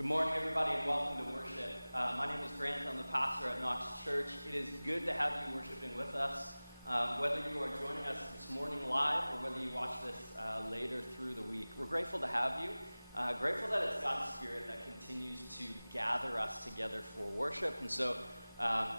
Good morning, everybody, and welcome to worship. My name is Grant. I'm the pastor at Knox Church. It is good to have you worshiping with us. Whether you are joining us this morning live or whether you watch this later through the week, we're grateful to have you. Grateful that it's God's Spirit that continues to gather us together for worship. And so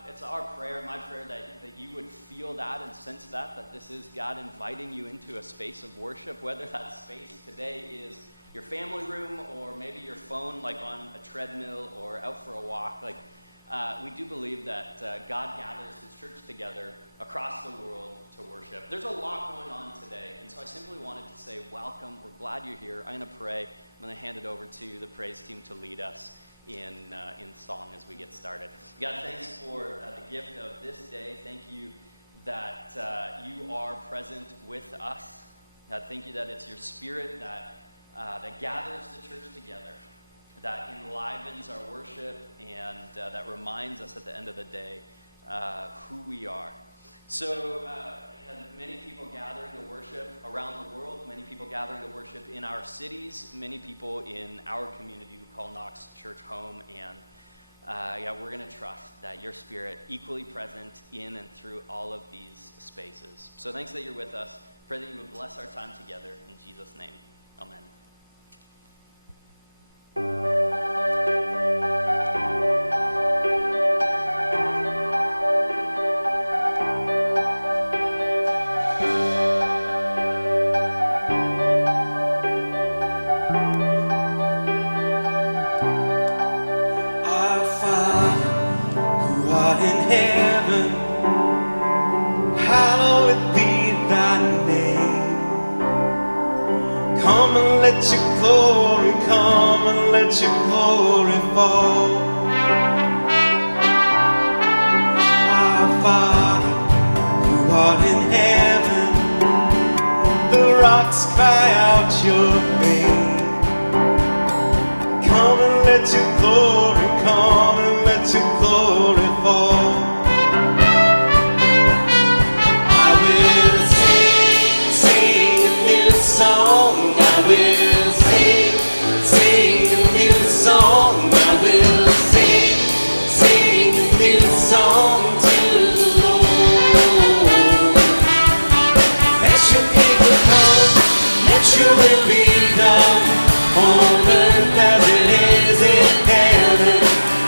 it's our prayer, my prayer, that you would feel that and sense that this is God inviting you into a space of worship, whether that space today is your family room or maybe your phone, like on a treadmill or out for a walk. We do believe that God gathers his church together across the world to worship. There's a lot going on today, and so I simply wanted to say welcome. We're glad you're here. I'm going to pray. I'm going to hand it over to the praise team to lead us in song as we get started. God, thanks for the gift of this day. Thank you that you are present with us. God, thank you that it's your Spirit that gathers the church together, that enlivens our worship, and that reminds us at the end of the day who we are. So many people gathering to worship around the world, many people gathering to worship in our cities, many people in our community who call Knox Church home, and we're going to trust that your Spirit equally present in and through all of these spaces. So thanks that you're with us. Pray that you would bless our time together. In Jesus' name, amen. Let your glory come and let your glory fall. Our Father, who art in heaven, the rocks cry out your name. Come and let your glory come and let your glory fall. I will sing a new song. I will sing a new song. I will sing a new song to the Lord. Let your kingdom come, let your will be done, on earth as it is in heaven.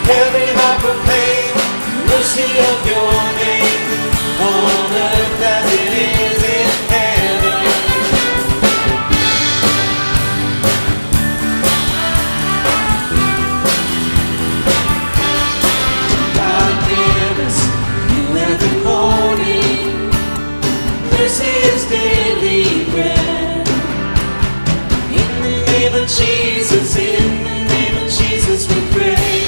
Every heart proclaim the mercy of your name, on earth as it is in heaven. Mercy is daily bread. In the name of Jesus, in the name of Jesus we pray.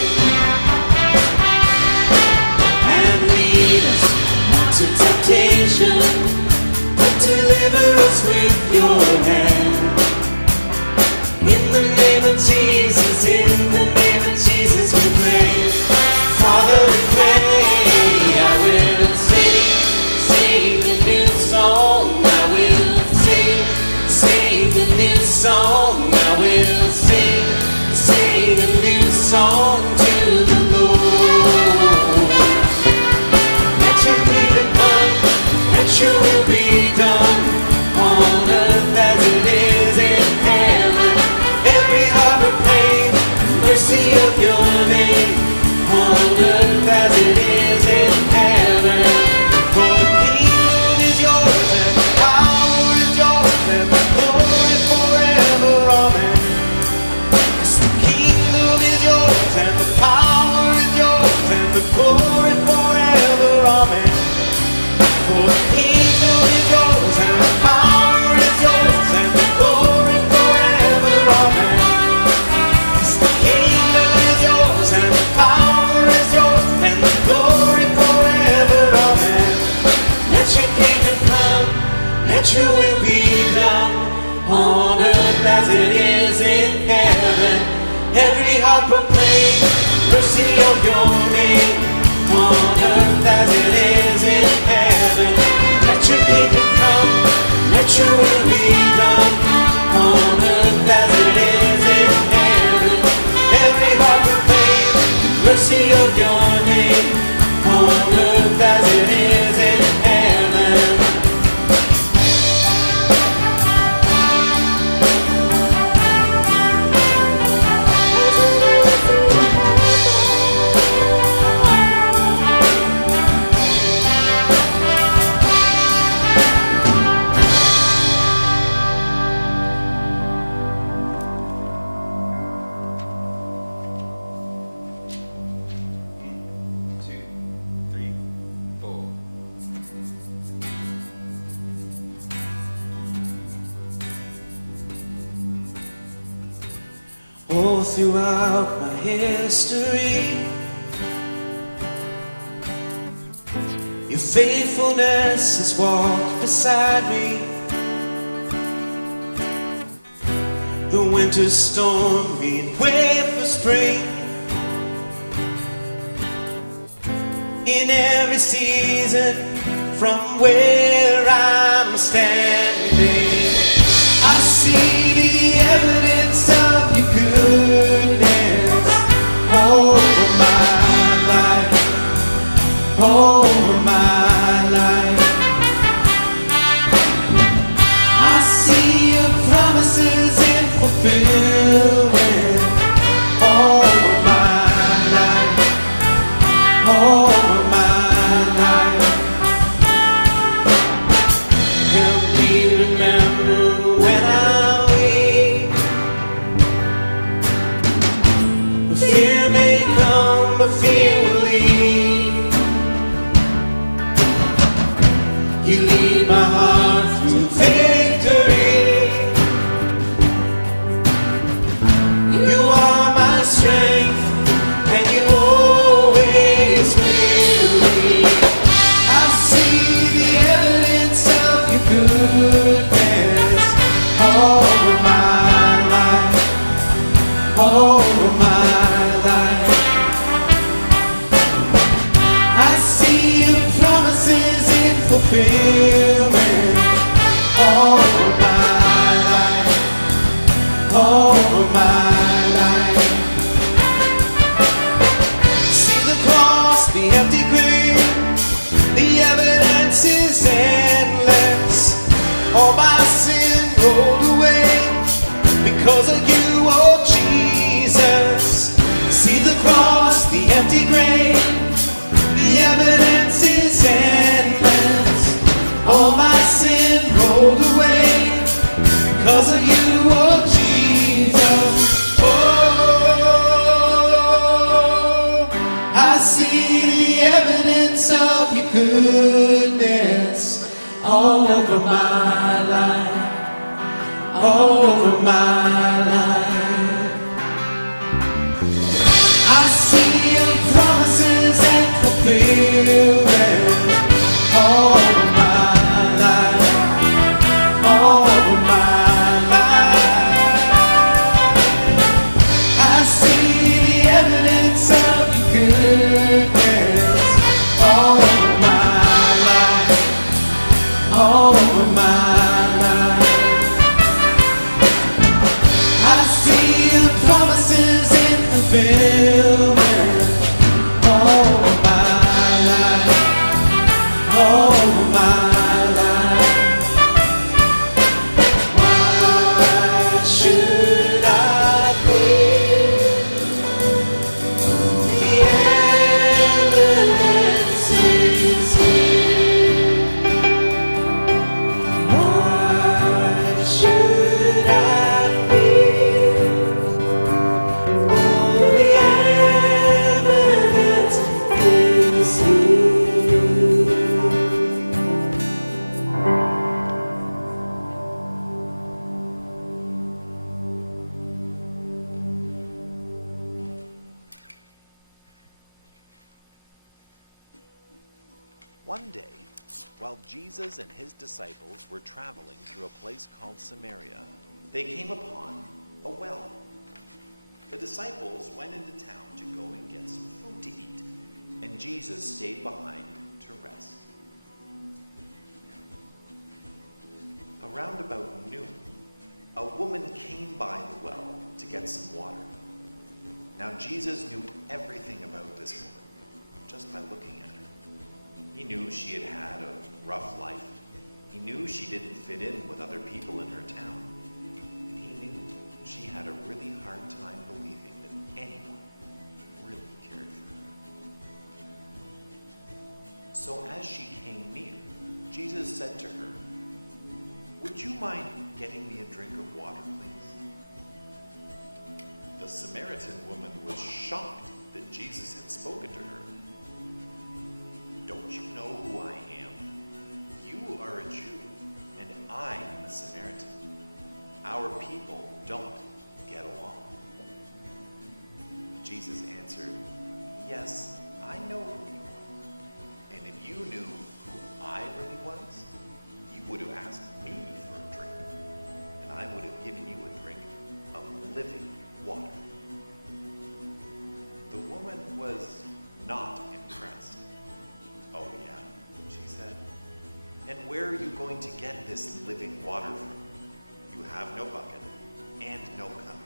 And lead us not to temptation, but deliver us with your hand. In the name of Jesus, in the name of Jesus we pray. Father, we pray, I will sing a new song. I will sing a new song. I will sing a new song to the Lord. Let your kingdom come, let your will be done, on earth as it is in heaven. Every heart proclaim the mercy of your name, on earth as it is in heaven. For the kingdom is yours and the power is yours and the glory forever, amen. Yes, the kingdom is yours and the power is yours and the glory forever, amen. For the kingdom is yours and the power is yours and the glory forever, amen. Yes, the kingdom is yours and the power is yours and the glory forever, amen. Let your kingdom come, let your will be done, on earth as it is in heaven. Every heart proclaim mercy of your name, on earth as it is in heaven. Let your kingdom come, let your will be done, on earth as it is in heaven. Every All throughout my history, your faithfulness has walked beside me. The winter storm made way for spring. In every season, from where I'm standing, I see the evidence of your goodness over my life, over my life. I see your promises in fulfillment over my life, over my life. Help me remember when I'm weak. Fear may come, but fear will leave. You lead my heart through victory. You are my strength, and you always will be. I see the evidence of your goodness over my life, over my life. I see your promises in fulfillment over my life, over my life. See the cross, the empty grave, the evidence is endless. All my sin rolled away because of you, oh Jesus. See the cross, the empty grave, the evidence is endless. All my sin rolled away because of you, oh Jesus. Oh, I see the evidence of your goodness all over my life, all over my life. I see your promises and fulfillment all over my life, all over my life. I see the evidence of your goodness all over my life, all over my life. I see your promises in fulfillment all over my life, all over my life. Why should I fear? The evidence is here. Why should I fear? Oh, the evidence is here. One day, while Jesus and his disciples were traveling through a place called Samaria, they came upon a well. The disciples went into town to go and get some food to eat, and Jesus stayed behind to rest. Around about noon, a woman came by the well to get some water. Now Jesus knew everything about this woman just by looking at her. He knew she had had a rough life. He knew she didn't fit in with other people in her town. And he knew she had a really hard time believing that anyone really cared for her. So as she came near, Jesus said to her, "Would you mind getting me a drink of water, please?" The Samaritan woman was shocked that Jesus had spoken to her. "Don't you know who I am? You are a Jew, and I am a Samaritan. Our people don't get along." Jesus answered, "Yes, I know who you are. And if you knew who I really was, you would have asked me for a drink, and I would have given you a drink of living water." The woman was not impressed. "Oh yeah," she said. "And where are you going to get this living water from? You have no bucket and no cup.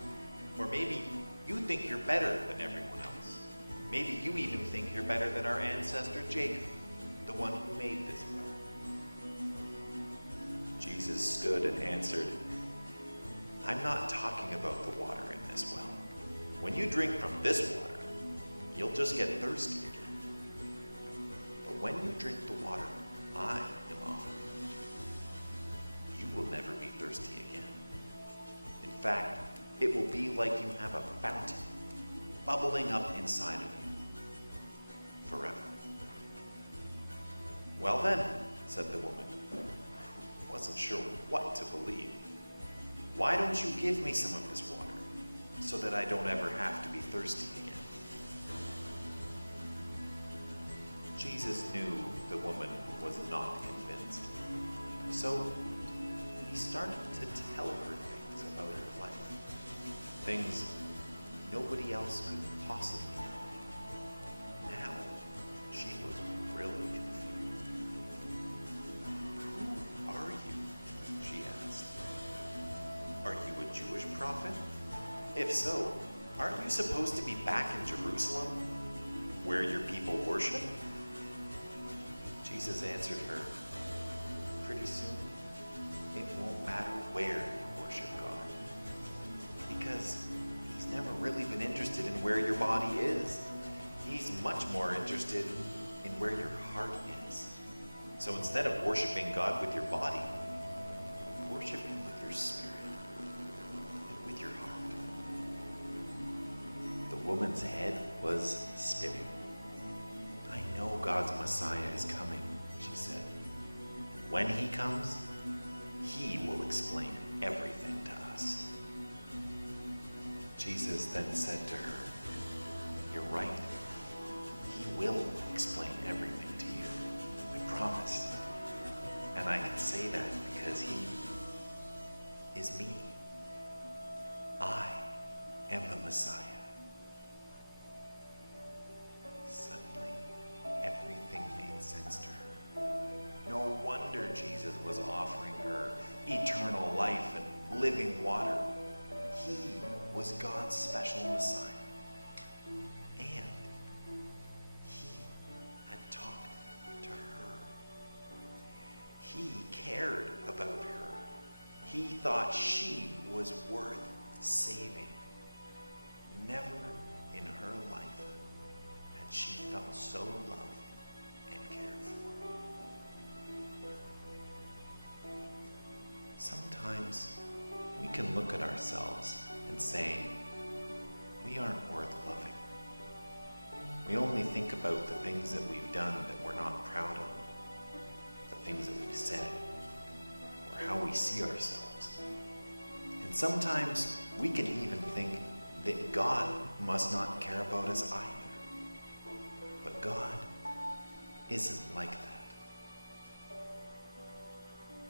Or maybe you think you're better than everyone else. Maybe you even think you're better than our ancestor Jacob, the one who made this well." Jesus stood and answered, "I'm not talking about the water in this well. When you drink from this water, you'll just get thirsty again. But when you drink the water I am offering, you will never be thirsty again. In fact, it will be like you have a fountain bubbling up inside of you forever." "Well then," said the woman, who wasn't sure what to believe, "why don't you give me some of this water so that I don't ever have to be thirsty again?" Jesus knew the woman was not convinced, so he started to tell her things about her life, things nobody else could possibly know. Now she was really confused. "Who are you?" she asked. "Are you a Jewish prophet? If so, aren't you supposed to be back in Jerusalem, where your people worship?" Jesus answered her, "Pretty soon, it won't matter where you worship God, because he's never really been interested in where your body is. He's much more interested in where your heart is. So instead of worshiping God with your body, worship him with your spirit and with your heart." The woman's head was spinning. "I know God's Messiah is coming," she said. "And when he comes, he will explain everything to us." Jesus then said to her, "You're right. He will explain everything to you. I promise. And I can say that because he is me. I am the Messiah." Suddenly, everything made sense to her. No wonder Jesus was offering her eternal life and living water. He was God's special Messiah. And he had talked to her. He cared about her. He thought she was worth saving. Never in her life had she felt so loved and cared for. Sometimes we can look at ourselves and say, we aren't worth loving. We only think about the things that we've done that we're not proud of, the things that we've said, or how we see ourselves. And sometimes we can even think that God must not care about us either. But God isn't like that.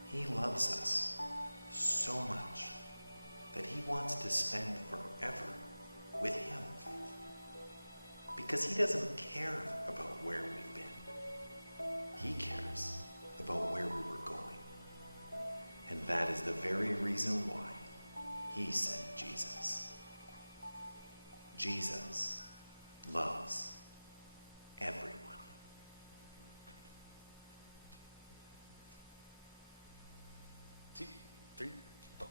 He loves us so much that he wants to spend forever with him. Because he doesn't care about where we've been. He cares about where we were going. And that is the very reason why he sent Jesus. Jesus loves everyone. 2, 3, 4.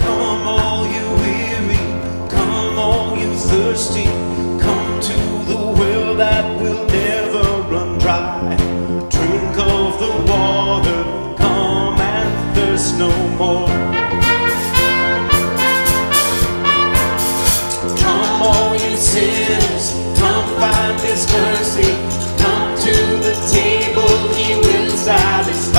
Come all you weary, come all you thirsty, come to the well that will never run dry. Drink of the water, come and thirst no more. Come all you sinners, come find this mercy, come to the table, he will satisfy.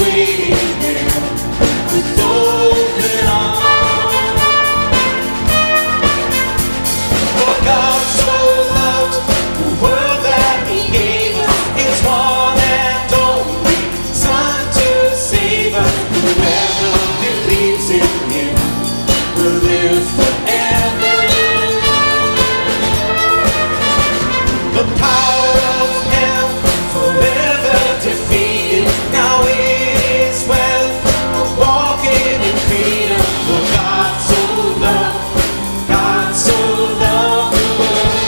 waiting there with open arms. For God so loved the world that He gave us His one and only Son to save us. Whoever believes in Him will live forever. The power of hell forever defeated. Now it is well, I'm walking in freedom. For God so loved the world.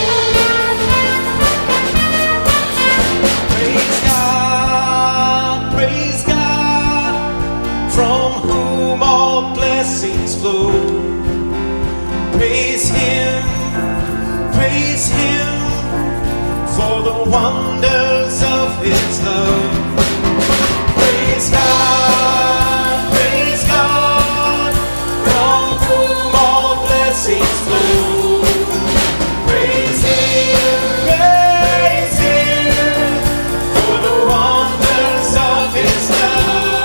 Praise God, from whom all blessings flow. Praise Him, for the wonders of His love. Praise God, from whom all blessings flow. Praise Him, for the wonders of His love.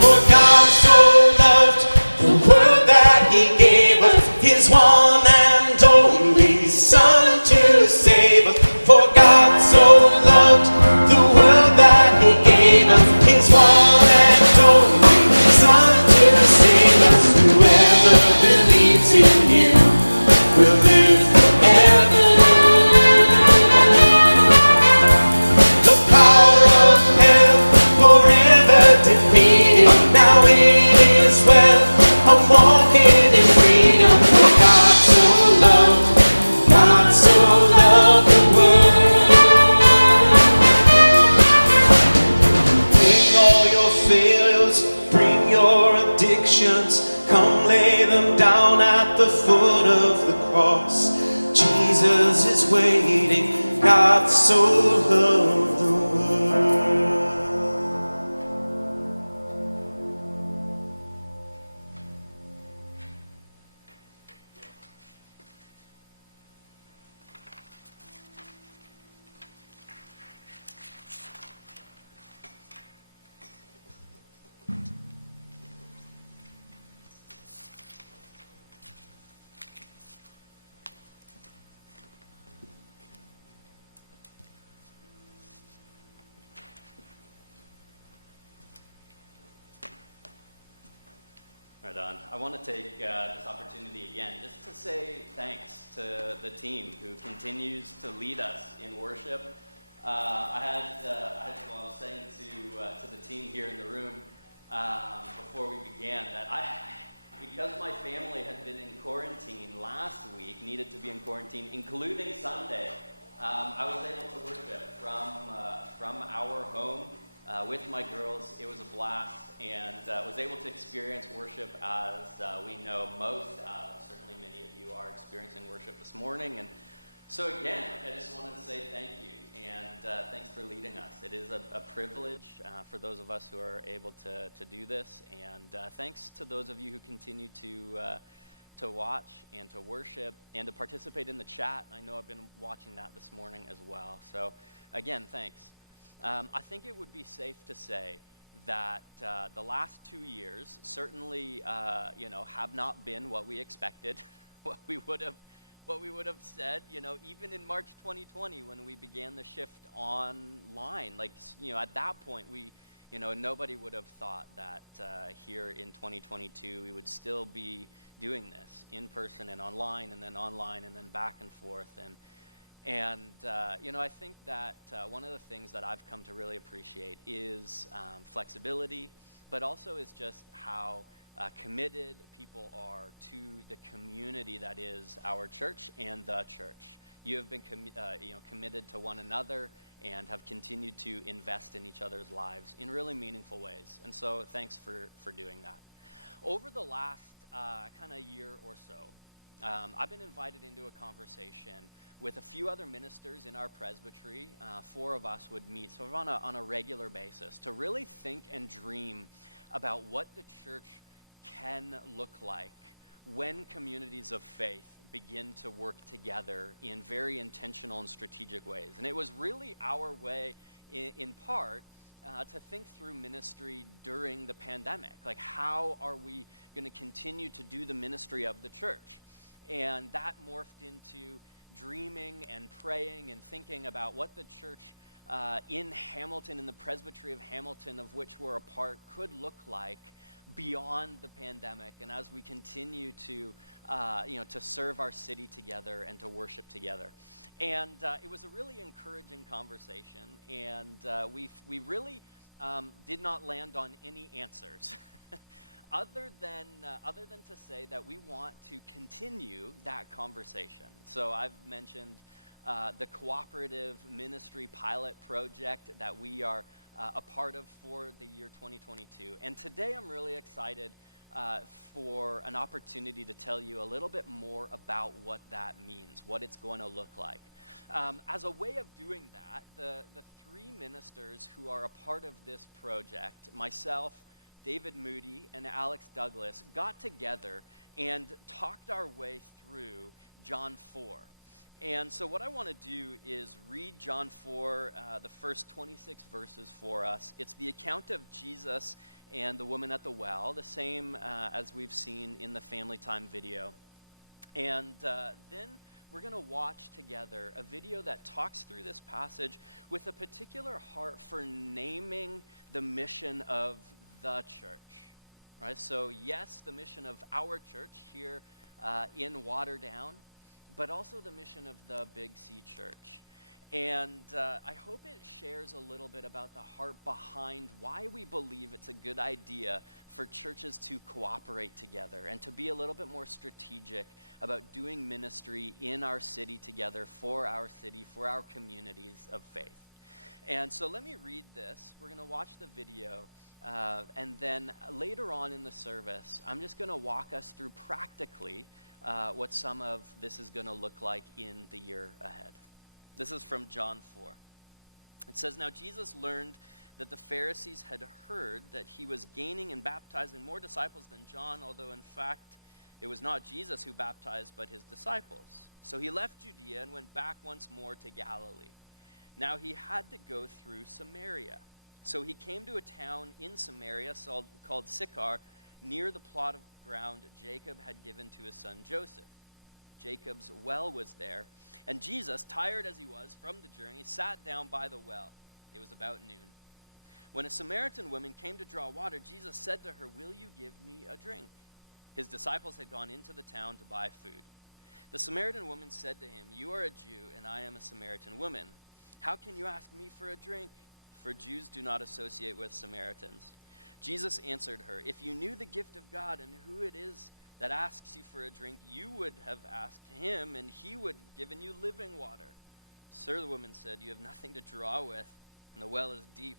For God so loved the world that He gave us His one and only Son to save us. For God so loved the world that He gave us His one and only Son to save us. Whoever believes in Him will live forever. The power of hell forever defeated. Now it is well, I'm walking in freedom. For God so loved the world. Bring all your failures, bring your addictions, come lay them down at the foot of the cross. Jesus is waiting, God so loved the world. Right on. I want to take this opportunity again just to say thanks to the team who continues to lead us in worship. I was saying to the team here in the room before we began that because my family had been in quarantine last week, needed to be in quarantine, including Sunday, I was able to worship from our home with my girls. It was a blast, and was able to experience worship as we know most of. Certainly many of you are experiencing worship this morning. And so again, I just wanted to say thank you, and thanks for leading us. It is a privilege for those of us who are able to do this, and thanks to those of you who continue to watch and to worship and to participate in the chat. I know I've been watching that this morning as well. So again, thanks. I think it would be safe to say that the last 2 years certainly, have not been what we expected, what we would have said, even in March 2020 when we began the shift online. At that point, nobody would have thought that here in 2022 we would still be doing this in person and online and then back and forth. And I think that one of the things that I've come to really appreciate is flexibility, but also is just how committed people are to the community that is our church and the church. You have been committed to one another and have continued to invest in each other's lives in really meaningful ways. And so thanks for doing that. Over the last kind of year or so, I've been invited into a conversation with a few other ministers in our presbytery. 4 of us would meet sort of on a regular basis to really think and dream about what the church can look like when communities of faith begin to work together in very intentional and strategic ways. And it was really our way in part, to think through ministry during the pandemic. Like, how are we going to continue to do the ministry of the church? And that morphed into dreaming and praying and thinking about what the church in Hamilton, in the Presbytery of Hamilton, of which we're a part, could look like beyond the pandemic, and as we continue to serve our city together and to worship together. And it was a really encouraging conversation, and we really did not land on any answers, other than to say that we want to continue that conversation. So I've mentioned the cooperative ministry pilot project that we are a part of for the year 2022. And today I'm really excited for an opportunity to tell you a little bit more about what that means, what it's going to look like. As a way of doing that, the three ministers who are a part of this project, myself, David Moody, and Alex Douglas, got together and talked our way through John 4. And so what I want to do is read John 4, the first 26 verses for us. It's the account of Jesus and the woman at the well, the same as we've seen in the family time video. And then we're going to watch together a video that talks through this passage with a particular heart for naming the mission of the church. Right? So yes, the mission of our church here in Waterdown, but also the mission of the Big C Church. And I hope it shares a little bit about the heart behind why we believe it's a good idea for churches to cooperate together and to be a little bit more strategic about doing ministry in our city together, for our city, for our communities of faith. And so let me read this. We're going to watch the video. And then later on in the service, I'm just going to walk us through practically what some of this is going to look like in the year ahead. This is from John 4. It says, "Now Jesus learned that the Pharisees had heard that he was gaining and baptizing more disciples than John, although in fact it was not Jesus who baptized, but his disciples. So he left Judea and went back once more to Galilee. Now he had to go through Samaria. So he came to a town in Samaria called Sychar, near the plot of ground Jacob had given to his son Joseph. Jacob's well was there, and Jesus, tired as he was from the journey, sat down by the well. It was about noon. When a Samaritan woman came to draw water, Jesus said to her, 'Will you give me a drink?' His disciples had gone into the town to buy food. The Samaritan woman said to him, 'You are a Jew, and I am a Samaritan woman. How can you ask me for a drink?' For Jews do not associate with Samaritans." Jesus answered her, "If you knew the gift of God and who it is that asks you for a drink, you would have asked him, and he would have given you living water." "Sir," the woman said, "you have nothing to draw with, and the well is deep.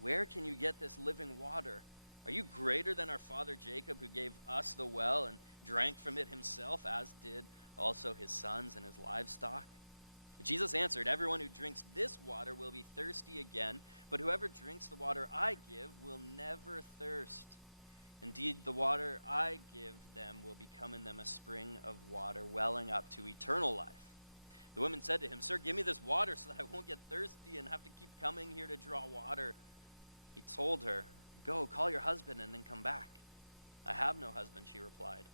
Where can you get this living water? Are you greater than our father Jacob, who gave us the well and drank from it himself, as did also his sons and his livestock?" Jesus answered, "Everyone who drinks this water will be thirsty again, but whoever drinks the water I give will never thirst. Indeed, the water I give them will become in them a spring of water welling up to eternal life." The woman said to him, "Sir, give me this water so that I won't get thirsty and have to keep coming here to draw water." He told her, "Go, call your husband and then come back." "I have no husband," she replied.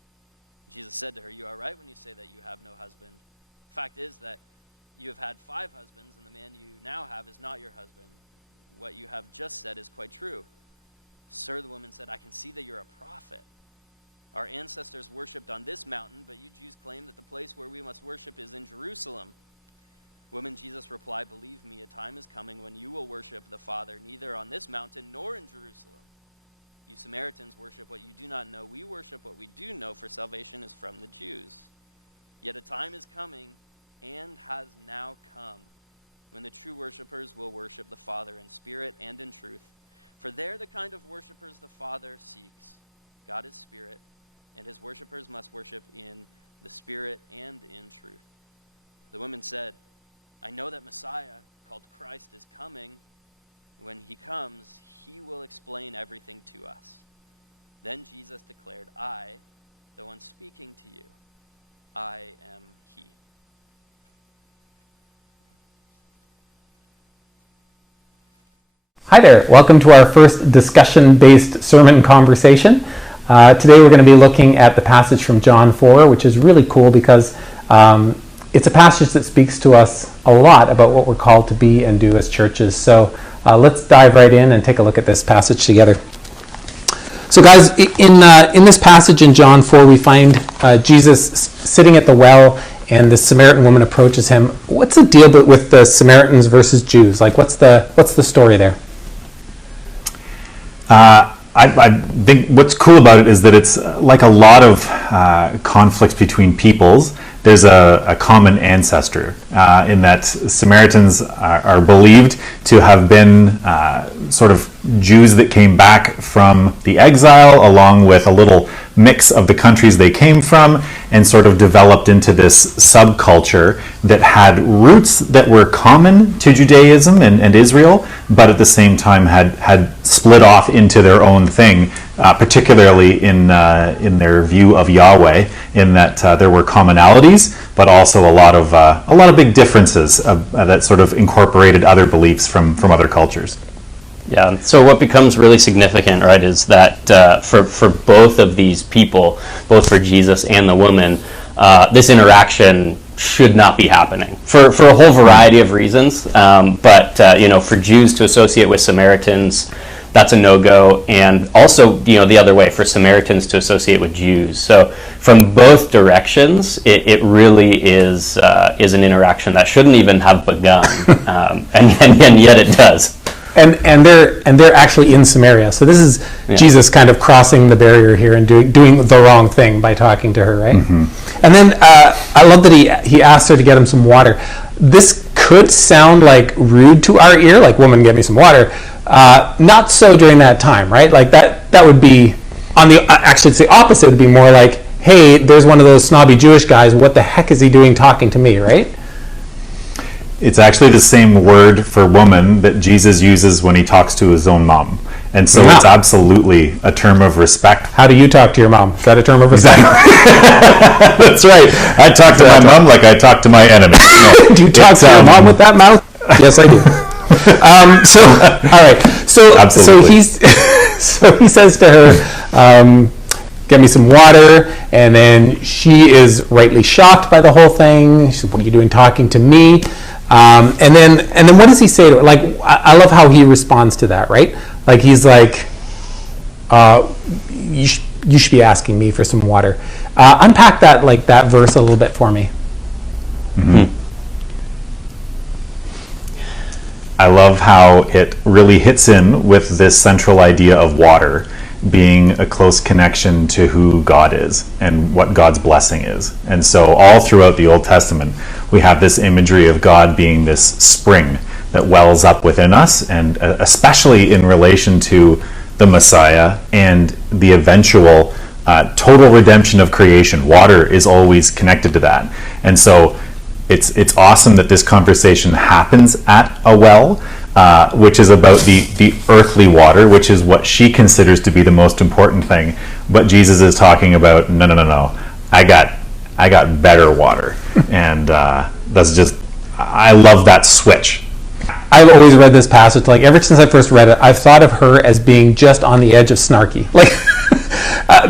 Jesus said to her, "You are right when you say that you have no husband. The fact is that you have had 5 husbands, and the man you now have is not your husband. What you have just said is quite true." "Sir," the woman said, "I can see that you're a prophet. Our ancestors worshipped on this mountain, but you Jews claim that the place where we must worship is in Jerusalem." "Woman," Jesus replied, "believe me, a time is coming when you will worship the Father neither on this mountain nor in Jerusalem. You Samaritans worship what you do not know. We worship what we do know, for salvation is from the Jews. Yet a time is coming, and has now come, when the true worshipers will worship the Father in spirit and in truth. For they're the kind of worshipers the Father seeks. God is spirit, and his worshipers must worship in the spirit and in truth." The woman said, "I know that Messiah, called Christ, is coming. When he comes, he will explain everything to us." Then Jesus declared, "I, the one speaking to you, I am he." Hi there, welcome to our first discussion-based sermon conversation. Today we're going to be looking at the passage from John 4, which is really cool because it's a passage that speaks to us a lot about what we're called to be and do as churches. So let's dive right in and take a look at this passage together. So guys, in this passage in John 4, we find Jesus sitting at the well, and the Samaritan woman approaches him. What's the deal with the Samaritans versus Jews? Like, what's the story there? I think what's cool about it is that it's like a lot of conflicts between peoples. There's a common ancestor in that Samaritans are believed to have been sort of Jews that came back from the exile, along with a little mix of the countries they came from, and sort of developed into this subculture that had roots that were common to Judaism and Israel, but at the same time had split off into their own thing, particularly in their view of Yahweh, in that there were commonalities, but also a lot of big differences that sort of incorporated other beliefs from other cultures. Yeah, so what becomes really significant, right, is that for both of these people, both for Jesus and the woman, this interaction should not be happening for a whole variety of reasons. But for Jews to associate with Samaritans, that's a no-go, and also the other way, for Samaritans to associate with Jews. So from both directions, it really is an interaction that shouldn't even have begun, and yet it does. And they're actually in Samaria. So this is Jesus kind of crossing the barrier here and doing the wrong thing by talking to her, right? Mm-hmm. And then I love that he asked her to get him some water. This could sound like rude to our ear, like, woman, get me some water. Not so during that time, right? Like that would be actually it's the opposite. It would be more like, hey, there's one of those snobby Jewish guys. What the heck is he doing talking to me, right? It's actually the same word for woman that Jesus uses when he talks to his own mom. And so It's absolutely a term of respect. How do you talk to your mom? Is that a term of respect? That's right. I talk to my mom like I talk to my enemy. No, do you talk to your mom with that mouth? Yes, I do. All right. Absolutely. So he says to her, get me some water, and then she is rightly shocked by the whole thing. She said, what are you doing talking to me? And then what does he say to her? Like, I love how he responds to that, right? Like, he's like, you should be asking me for some water. Unpack that verse a little bit for me. Mm-hmm. I love how it really hits in with this central idea of water being a close connection to who God is and what God's blessing is. And so all throughout the Old Testament, we have this imagery of God being this spring that wells up within us, and especially in relation to the Messiah and the eventual total redemption of creation. Water is always connected to that. And so it's awesome that this conversation happens at a well, which is about the earthly water, which is what she considers to be the most important thing. But Jesus is talking about, no. I got better water. And that's just, I love that switch. I've always read this passage, like, ever since I first read it, I've thought of her as being just on the edge of snarky. Like,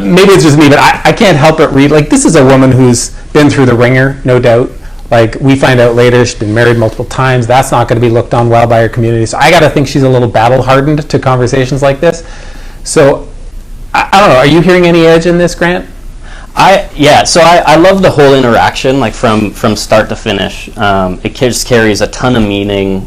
maybe it's just me, but I can't help but read, like, this is a woman who's been through the ringer, no doubt. Like, we find out later she's been married multiple times. That's not going to be looked on well by her community. So I got to think she's a little battle-hardened to conversations like this. So, I don't know. Are you hearing any edge in this, Grant? So I love the whole interaction, like from start to finish. It just carries a ton of meaning.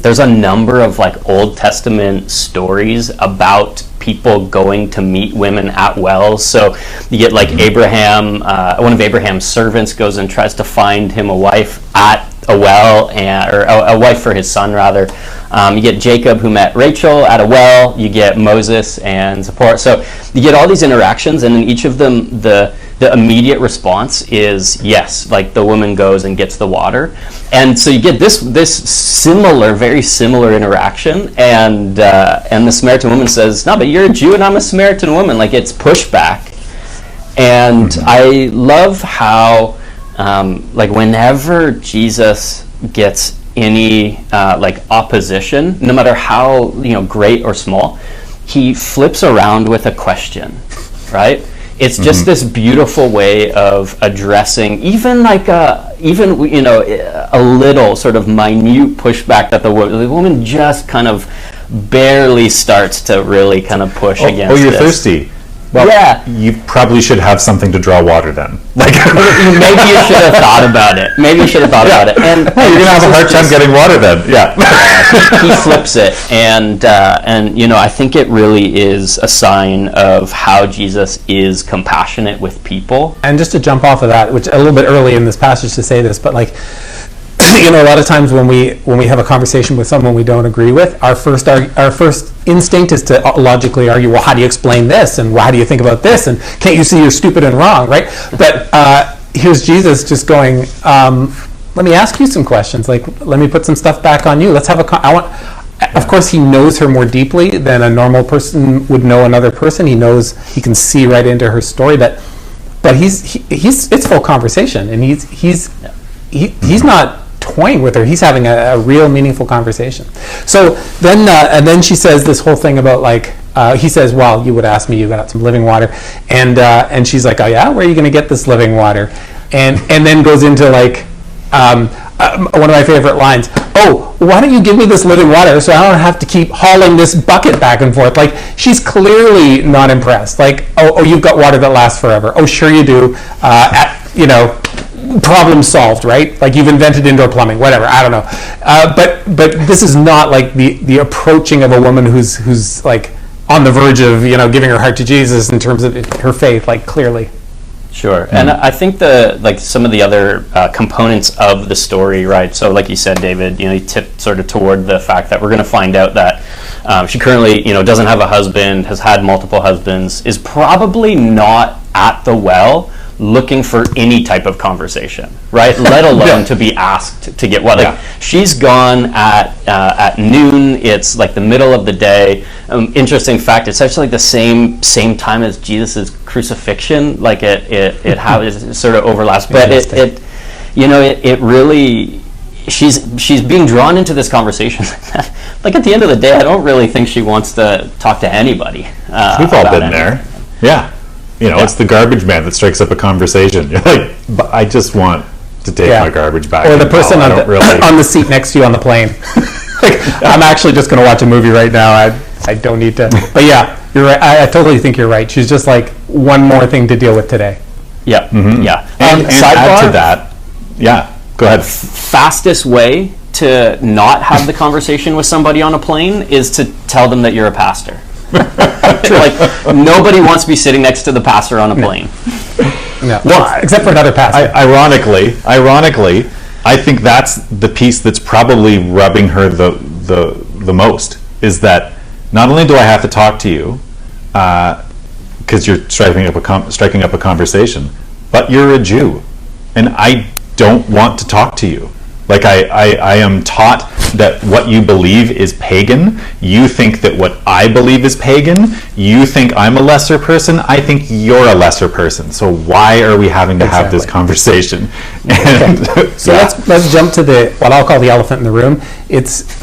There's a number of like Old Testament stories about people going to meet women at wells. So you get like Abraham, one of Abraham's servants goes and tries to find him a wife at a well, or a wife for his son rather. You get Jacob, who met Rachel at a well. You get Moses and Zipporah. So you get all these interactions, and in each of them, the immediate response is yes. Like, the woman goes and gets the water, and so you get this similar, very similar interaction. And the Samaritan woman says, "No, but you're a Jew and I'm a Samaritan woman." Like, it's pushback, and I love how. Like, whenever Jesus gets any like opposition, no matter how great or small, he flips around with a question, right? It's just this beautiful way of addressing even like a little sort of minute pushback that the woman just kind of barely starts to really kind of push against. Oh, you're this. thirsty. Well, yeah. You probably should have something to draw water then. Like, maybe you should have thought about it. Maybe you should have thought about it. And you're gonna have a hard time getting water then. Yeah. He flips it, and I think it really is a sign of how Jesus is compassionate with people. And just to jump off of that, which a little bit early in this passage to say this, but like, a lot of times when we have a conversation with someone we don't agree with, our first instinct is to logically argue, well, how do you explain this, and how do you think about this, and can't you see you're stupid and wrong, right? But here's Jesus just going, let me ask you some questions, like let me put some stuff back on you. Let's have of course, he knows her more deeply than a normal person would know another person. He can see right into her story, but it's full conversation, and he's not toying with her. He's having a real meaningful conversation. So then and then she says this whole thing about like he says, well, you would ask me, you got some living water, and she's like, oh yeah, where are you going to get this living water? And then goes into like one of my favorite lines, oh, why don't you give me this living water so I don't have to keep hauling this bucket back and forth? Like, she's clearly not impressed. Like, oh, you've got water that lasts forever. Oh, sure you do. Problem solved, right? Like, you've invented indoor plumbing, whatever, I don't know. But this is not like the approaching of a woman who's like on the verge of giving her heart to Jesus in terms of her faith, like clearly. Sure, and I think some of the other components of the story, right? So, like you said, David, you tipped sort of toward the fact that we're going to find out that she currently, doesn't have a husband, has had multiple husbands, is probably not at the well looking for any type of conversation, right? Let alone to be asked to get what. Like, she's gone at noon. It's like the middle of the day. Interesting fact. It's actually like the same time as Jesus's crucifixion. Like it sort of overlaps, but it really. She's being drawn into this conversation. Like, at the end of the day, I don't really think she wants to talk to anybody. We've all been there. Yeah. It's the garbage man that strikes up a conversation. You're like, but I just want to take my garbage back. Or the person on the seat next to you on the plane. Like, I'm actually just going to watch a movie right now. I don't need to. But yeah, you're right. I totally think you're right. She's just like one more thing to deal with today. Yeah. Mm-hmm. Yeah. And add to that. Yeah. Go ahead. Fastest way to not have the conversation with somebody on a plane is to tell them that you're a pastor. Like, nobody wants to be sitting next to the pastor on a plane. No. Well, except for another pastor. Ironically, I think that's the piece that's probably rubbing her the most, is that not only do I have to talk to you because you're striking up a conversation, but you're a Jew, and I don't want to talk to you. Like, I am taught that what you believe is pagan. You think that what I believe is pagan. You think I'm a lesser person. I think you're a lesser person. So why are we having to have this conversation? And, so let's jump to what I'll call the elephant in the room. It's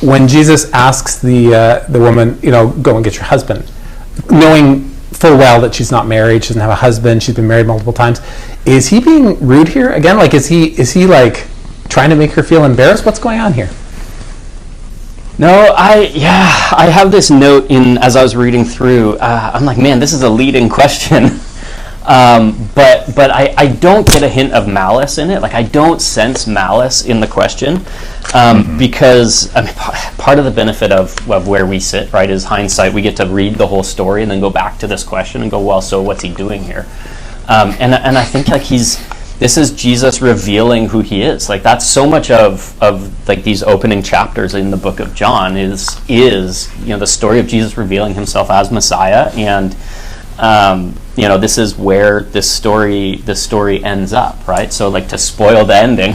when Jesus asks the woman, go and get your husband, knowing full well that she's not married, she doesn't have a husband, she's been married multiple times. Is he being rude here again? Like, is he like trying to make her feel embarrassed? What's going on here? No, I have this note as I was reading through. I'm like, man, this is a leading question, but I don't get a hint of malice in it. Like, I don't sense malice in the question, because part of the benefit of where we sit, right, is hindsight. We get to read the whole story and then go back to this question and go, well, so what's he doing here? And I think like this is Jesus revealing who he is. Like, that's so much of like these opening chapters in the book of John is the story of Jesus revealing himself as Messiah, and this is where this story ends up, right? So, like, to spoil the ending,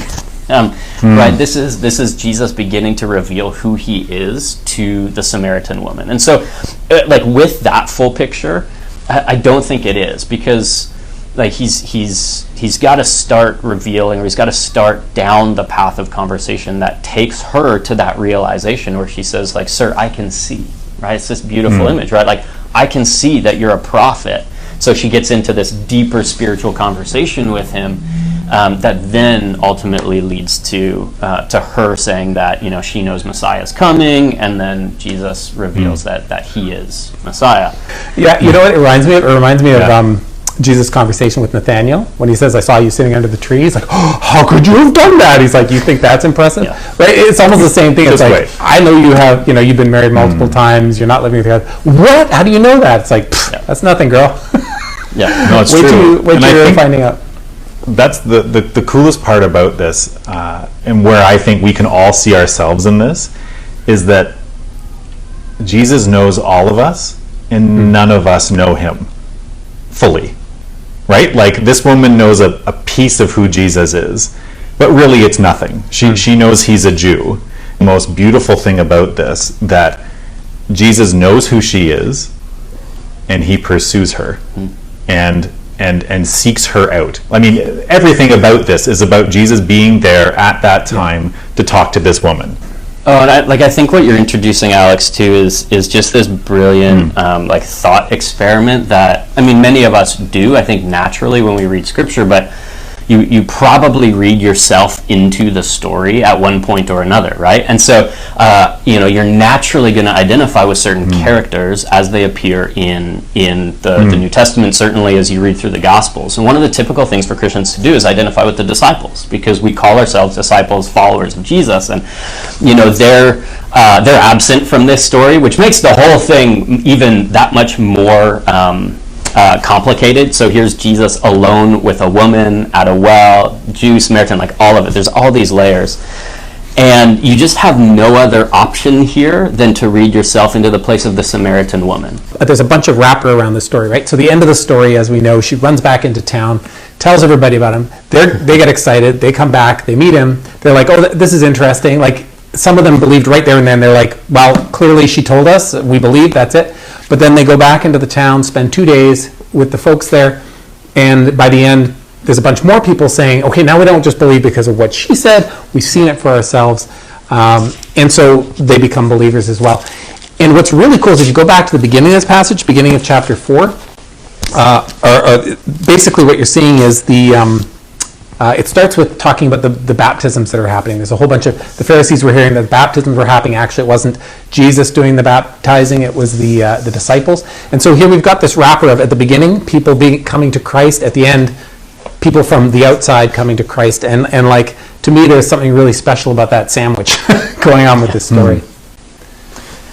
right? This is Jesus beginning to reveal who he is to the Samaritan woman, and so like with that full picture, I don't think it is, because like he's got to start revealing, or he's got to start down the path of conversation that takes her to that realization where she says, like, sir, I can see, right? It's this beautiful image, right? Like, I can see that you're a prophet. So she gets into this deeper spiritual conversation with him that then ultimately leads to her saying that, she knows Messiah's coming, and then Jesus reveals that he is Messiah. Yeah, you know what it reminds me of? It reminds me of Jesus' conversation with Nathaniel when he says, I saw you sitting under the tree. He's like, oh, how could you have done that? He's like, you think that's impressive? Yeah. Right? It's almost the same thing. It's like, wait. I know you have, you've been married multiple times. You're not living with your husband. What? How do you know that? It's like, that's nothing, girl. Yeah. No, it's wait true. Wait till you're finding out. That's the coolest part about this, and where I think we can all see ourselves in this, is that Jesus knows all of us, and none of us know him fully, right? Like, this woman knows a piece of who Jesus is, but really it's nothing. She knows he's a Jew. The most beautiful thing about this, that Jesus knows who she is, and he pursues her, and seeks her out. I mean, everything about this is about Jesus being there at that time to talk to this woman. Oh, and I think what you're introducing, Alex, to is just this brilliant thought experiment that, I mean, many of us do, I think, naturally when we read Scripture, but you probably read yourself into the story at one point or another, right? And so, you're naturally going to identify with certain characters as they appear in the New Testament, certainly as you read through the Gospels. And one of the typical things for Christians to do is identify with the disciples, because we call ourselves disciples, followers of Jesus, and they're absent from this story, which makes the whole thing even that much more complicated. So here's Jesus alone with a woman at a well, Jew, Samaritan, like all of it. There's all these layers. And you just have no other option here than to read yourself into the place of the Samaritan woman. There's a bunch of wrapper around the story, right? So the end of the story, as we know, she runs back into town, tells everybody about him. They get excited. They come back. They meet him. They're like, oh, this is interesting. Like, some of them believed right there and then. They're like, well, clearly she told us. We believe. That's it. But then they go back into the town, spend 2 days with the folks there, and by the end, there's a bunch more people saying, okay, now we don't just believe because of what she said, we've seen it for ourselves, and so they become believers as well. And what's really cool is if you go back to the beginning of this passage, beginning of chapter 4, basically what you're seeing is it starts with talking about the baptisms that are happening. There's a whole bunch of, the Pharisees were hearing that baptisms were happening. Actually, it wasn't Jesus doing the baptizing, it was the disciples. And so here we've got this wrapper of, at the beginning, people coming to Christ. At the end, people from the outside coming to Christ. And like, to me, there's something really special about that sandwich going on with this story.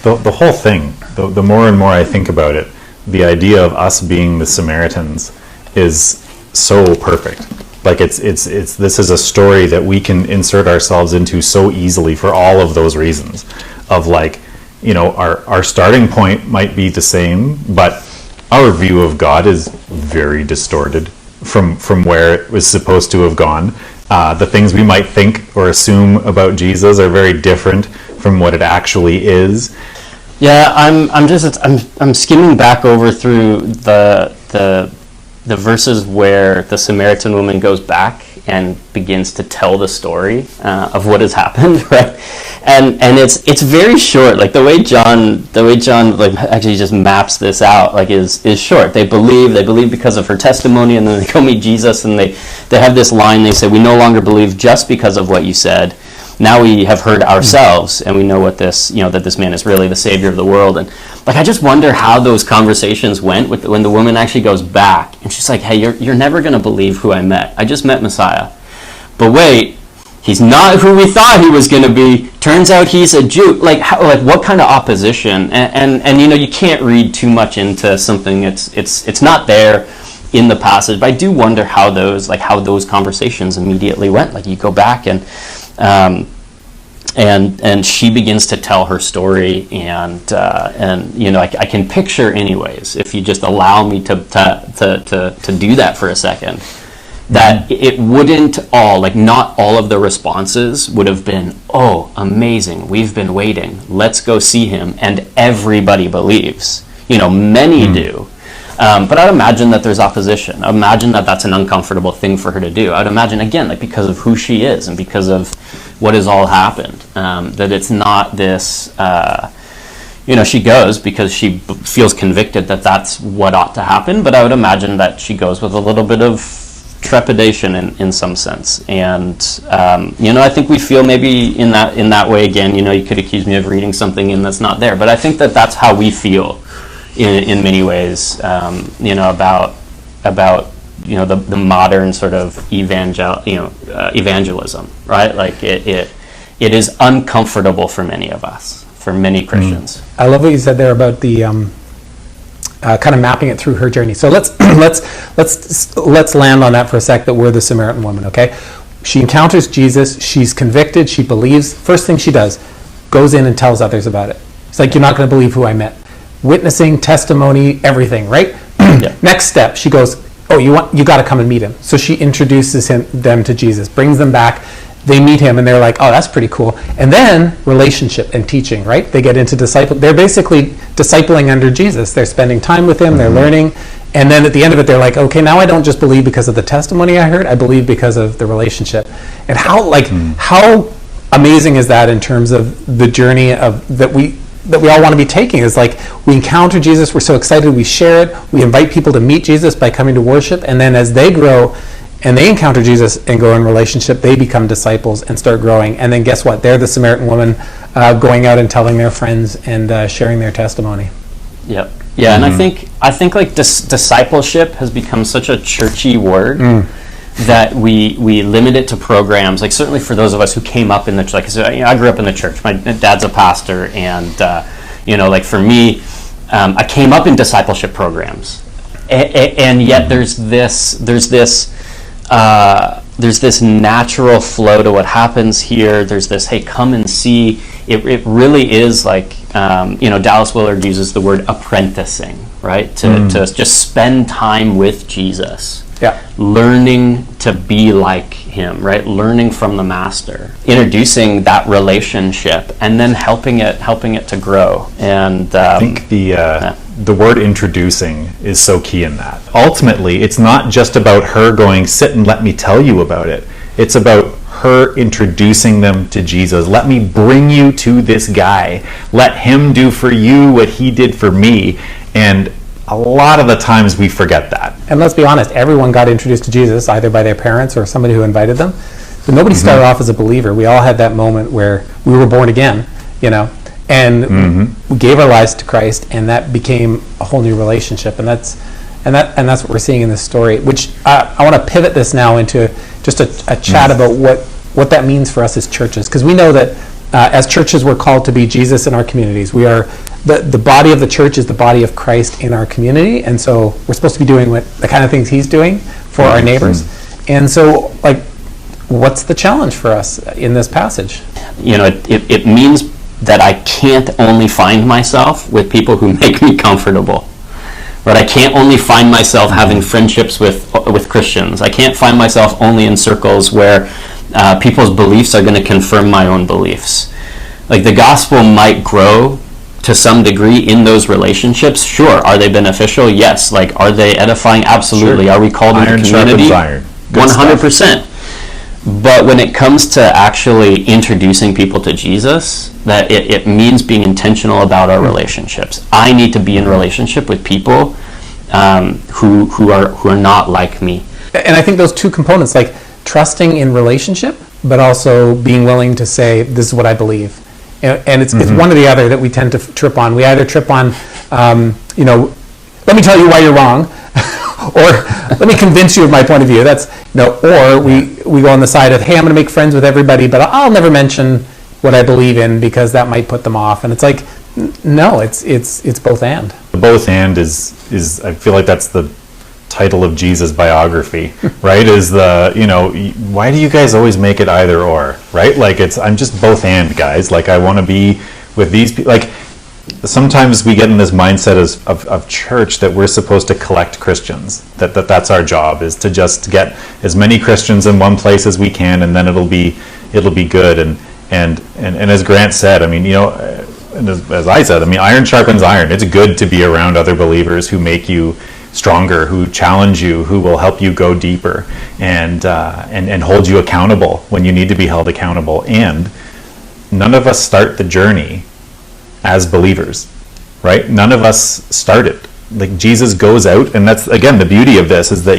The whole thing, the more and more I think about it, the idea of us being the Samaritans is so perfect. Like, this is a story that we can insert ourselves into so easily for all of those reasons. Of, like, our starting point might be the same, but our view of God is very distorted from where it was supposed to have gone. The things we might think or assume about Jesus are very different from what it actually is. Yeah, I'm skimming back over through the verses where the Samaritan woman goes back and begins to tell the story of what has happened, right? And it's very short. Like, the way John like actually just maps this out, like, is short. They believe because of her testimony, and then they go meet Jesus, and they have this line. They say, "We no longer believe just because of what you said. Now we have heard ourselves, and we know what that this man is really the Savior of the world." And, like, I just wonder how those conversations went when the woman actually goes back, and she's like, "Hey, you're never going to believe who I met. I just met Messiah. But wait, he's not who we thought he was going to be. Turns out he's a Jew." Like, what kind of opposition? And you can't read too much into something. It's not there in the passage, but I do wonder how those conversations immediately went. Like, you go back and she begins to tell her story, and I can picture, anyways, if you just allow me to do that for a second, that it wouldn't not all of the responses would have been, "Oh, amazing, we've been waiting, let's go see him," and everybody believes. Many do. But I'd imagine that there's opposition. I imagine that that's an uncomfortable thing for her to do. I'd imagine, again, like because of who she is and because of what has all happened, that it's not this, she goes because she feels convicted that that's what ought to happen, but I would imagine that she goes with a little bit of trepidation in some sense. And, I think we feel maybe in that way again, you could accuse me of reading something in that's not there, but I think that that's how we feel in many ways, about the modern sort of evangelism, right? Like it is uncomfortable for many of us, for many Christians. I love what you said there about the kind of mapping it through her journey. So let's land on that for a sec, that we're the Samaritan woman, okay? She encounters Jesus, she's convicted, she believes. First thing she does, goes in and tells others about it. It's like, you're not going to believe who I met. Witnessing, testimony, everything, right? Yeah. Next step, she goes, you got to come and meet him. So she introduces them to Jesus, brings them back. They meet him and they're like, oh, that's pretty cool. And then relationship and teaching, right? They get into they're basically discipling under Jesus. They're spending time with him, they're learning. And then at the end of it, they're like, okay, now I don't just believe because of the testimony I heard, I believe because of the relationship. And how amazing is that in terms of the journey that we all want to be taking? Is like, we encounter Jesus, we're so excited, we share it, we invite people to meet Jesus by coming to worship, and then as they grow and they encounter Jesus and grow in relationship, they become disciples and start growing. And then guess what? They're the Samaritan woman going out and telling their friends and sharing their testimony. Yep. Yeah, and I think like discipleship has become such a churchy word that we limit it to programs. Like certainly for those of us who came up in the church, like I grew up in the church. My dad's a pastor, and like for me, I came up in discipleship programs, and yet there's this natural flow to what happens here. There's this, hey, come and see. It really is like, Dallas Willard uses the word apprenticing, right? To just spend time with Jesus. Yeah. Learning to be like him, right? Learning from the master. Introducing that relationship and then helping it to grow. And I think the word introducing is so key in that. Ultimately, it's not just about her going, sit and let me tell you about it. It's about her introducing them to Jesus. Let me bring you to this guy. Let him do for you what he did for me. And a lot of the times we forget that. And let's be honest, everyone got introduced to Jesus either by their parents or somebody who invited them. So nobody started off as a believer. We all had that moment where we were born again, and we gave our lives to Christ, and that became a whole new relationship. And that's what we're seeing in this story. Which I want to pivot this now into just a chat about what that means for us as churches, because we know that as churches we're called to be Jesus in our communities. We are the body of the church is the body of Christ in our community, and so we're supposed to be doing the kind of things he's doing for our neighbors. And so, like, what's the challenge for us in this passage? It means that I can't only find myself with people who make me comfortable. But I can't only find myself having friendships with Christians. I can't find myself only in circles where people's beliefs are going to confirm my own beliefs. Like, the gospel might grow to some degree in those relationships. Sure. Are they beneficial? Yes. Like, are they edifying? Absolutely. Sure. Are we called into community? Iron. 100%. But when it comes to actually introducing people to Jesus, that it means being intentional about our relationships. I need to be in relationship with people who are not like me. And I think those two components, like trusting in relationship, but also being willing to say, this is what I believe. And it's one or the other that we tend to trip on. We either trip on, let me tell you why you're wrong, or let me convince you of my point of view. That's or we go on the side of, hey, I'm going to make friends with everybody, but I'll never mention what I believe in because that might put them off. And it's like, no, it's both and. Both and is I feel like that's the title of Jesus' biography, right? Is why do you guys always make it either or, right? Like, I'm just both and, guys. Like, I want to be with these people. Like, sometimes we get in this mindset of church that we're supposed to collect Christians, that's our job, is to just get as many Christians in one place as we can, and then it'll be good. And as Grant said, I mean, and as I said, I mean, iron sharpens iron. It's good to be around other believers who make you stronger, who challenge you, who will help you go deeper, and hold you accountable when you need to be held accountable. And none of us start the journey as believers, right? None of us start it. Like, Jesus goes out, and that's, again, the beauty of this is that,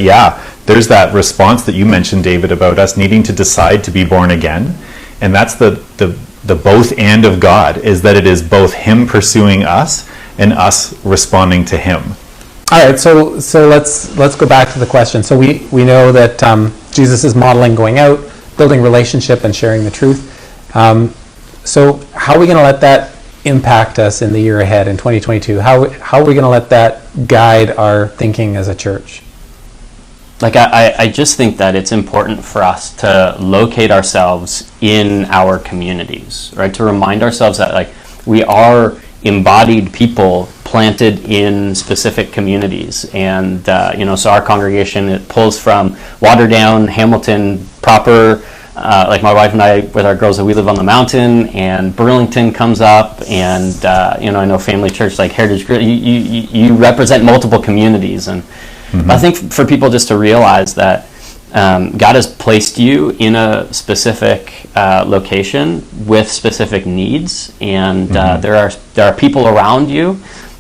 there's that response that you mentioned, David, about us needing to decide to be born again. And that's the both and of God, is that it is both him pursuing us and us responding to him. All right, so let's go back to the question. So we know that Jesus is modeling going out, building relationship, and sharing the truth. So how are we going to let that impact us in the year ahead in 2022? How are we going to let that guide our thinking as a church? Like, I just think that it's important for us to locate ourselves in our communities, right? To remind ourselves that, like, we are embodied people planted in specific communities. And, so our congregation, it pulls from Waterdown, Hamilton proper. Like, my wife and I, with our girls, we live on the mountain, and Burlington comes up, and, I know Family Church, like Heritage, you represent multiple communities. And I think for people just to realize that God has placed you in a specific location with specific needs, and there are people around you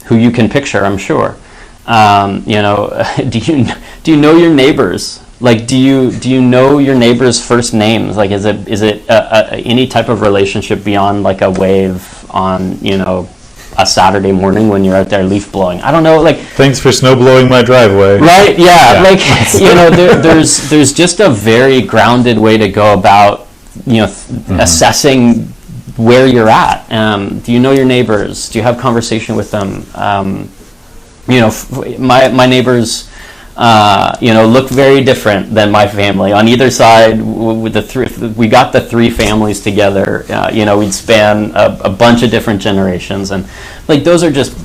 who you can picture, I'm sure. Do you know your neighbors? Like, do you know your neighbors' first names? Like, is it any type of relationship beyond, like, a wave on a Saturday morning when you're out there leaf blowing? I don't know, like, Thanks for snow blowing my driveway. Right? Yeah. Like, there's just a very grounded way to go about assessing where you're at. Do you know your neighbors? Do you have conversation with them? My neighbors look very different than my family. On either side, we got the three families together. We'd span a bunch of different generations, and like, those are just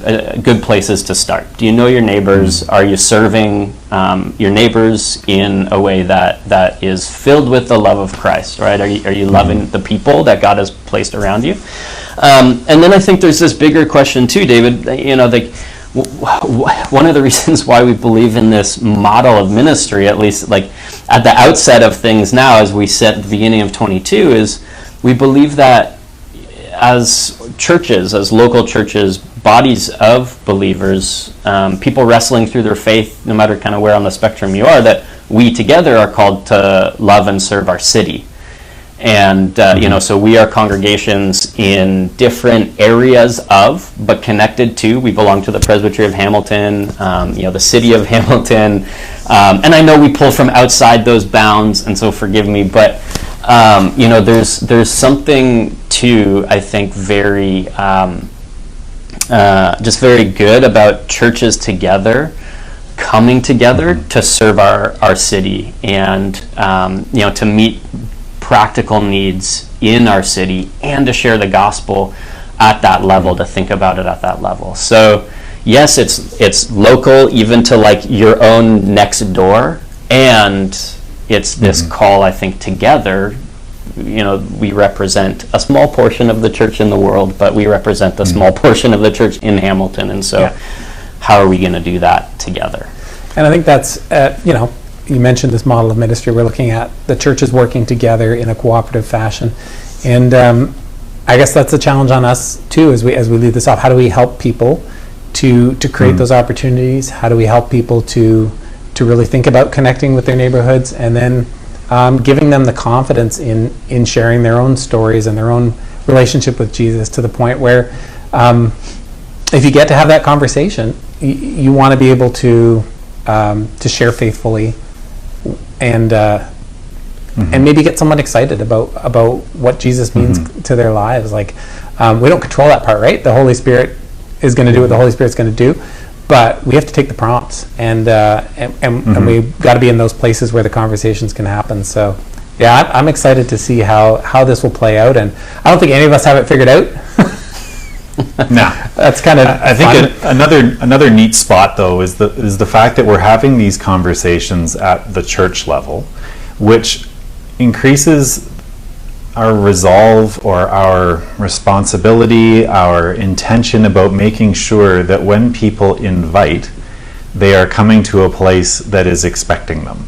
good places to start. Do you know your neighbors? Are you serving your neighbors in a way that is filled with the love of Christ? Right? Are you loving the people that God has placed around you? And then I think there's this bigger question too, David. One of the reasons why we believe in this model of ministry, at least like at the outset of things now, as we set the beginning of 22, is we believe that as churches, as local churches, bodies of believers, people wrestling through their faith, no matter kind of where on the spectrum you are, that we together are called to love and serve our city. And, so we are congregations in different areas of, but connected to, we belong to the Presbytery of Hamilton, the city of Hamilton. And I know we pull from outside those bounds, and so forgive me, but, there's something to, I think, very, just very good about churches together, coming together to serve our city, and, to meet practical needs in our city, and to share the gospel at that level, to think about it at that level. So yes, it's local, even to like your own next door, and it's this call, I think, together. We represent a small portion of the church in the world, but we represent the small portion of the church in Hamilton, and so how are we going to do that together? And I think that's you mentioned this model of ministry. We're looking at the churches working together in a cooperative fashion, and I guess that's a challenge on us too as we lead this off. How do we help people to create those opportunities? How do we help people to really think about connecting with their neighborhoods, and then giving them the confidence in sharing their own stories and their own relationship with Jesus, to the point where if you get to have that conversation, you want to be able to share faithfully, and maybe get someone excited about what Jesus means to their lives. Like, we don't control that part, right? The Holy Spirit is going to do what the Holy Spirit's going to do, but we have to take the prompts, and we've got to be in those places where the conversations can happen. So yeah, I'm excited to see how this will play out, and I don't think any of us have it figured out. No, that's kind of. I think another neat spot though is the fact that we're having these conversations at the church level, which increases our resolve or our responsibility, our intention about making sure that when people invite, they are coming to a place that is expecting them,